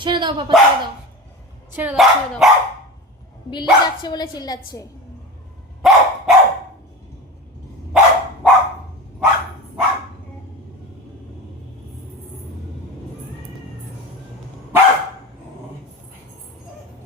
ছেড়ে দাও পাপা, ছেড়ে দাও, ছেড়ে দাও, ছেড়ে দাও। বিল্লি যাচ্ছে বলে চিল্লাচ্ছে।